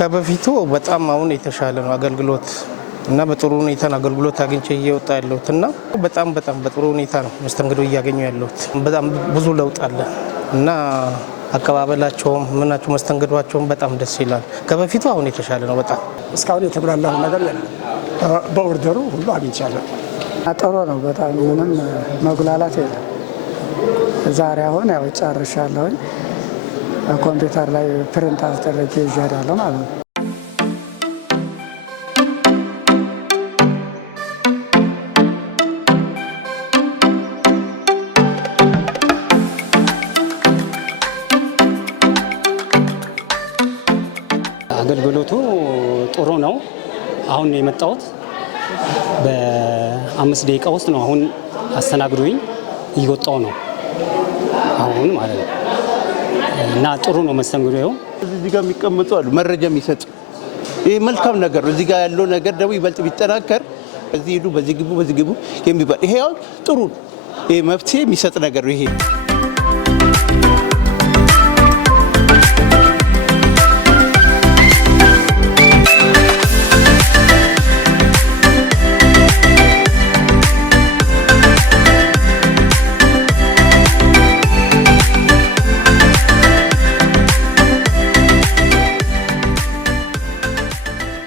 ከበፊቱ በጣም አሁን የተሻለ ነው አገልግሎት እና በጥሩ ሁኔታ አገልግሎት አግኝቼ እየወጣ ያለሁት እና በጣም በጥሩ ሁኔታ ነው መስተንግዶ እያገኘሁ ያለሁት። በጣም ብዙ ለውጥ አለ እና አቀባበላቸውም ምናቸው መስተንግዷቸውም በጣም ደስ ይላል። ከበፊቱ አሁን የተሻለ ነው በጣም። እስካሁን የተብላላው ነገር የለም። በኦርደሩ ሁሉ አግኝቻለሁ። ጥሩ ነው በጣም ምንም መጉላላት የለም። ዛሬ አሁን ያው ጨርሻለሁ። ኮምፒውተር ላይ ፕሪንት አስደርጌ ይዣለሁ ማለት ነው። አገልግሎቱ ጥሩ ነው። አሁን የመጣሁት በ5 ደቂቃ ውስጥ ነው። አሁን አስተናግዶኝ እየወጣሁ ነው አሁን ማለት ነው። እና ጥሩ ነው መስተንግዶው። እዚህ ጋር የሚቀመጡ አሉ መረጃ የሚሰጡ። ይሄ መልካም ነገር ነው። እዚህ ጋር ያለው ነገር ደግሞ ይበልጥ ቢጠናከር እዚህ ሄዱ በዚህ ግቡ የሚባል ይሄ አሁን ጥሩ ይሄ መፍትሄ የሚሰጥ ነገር ነው ይሄ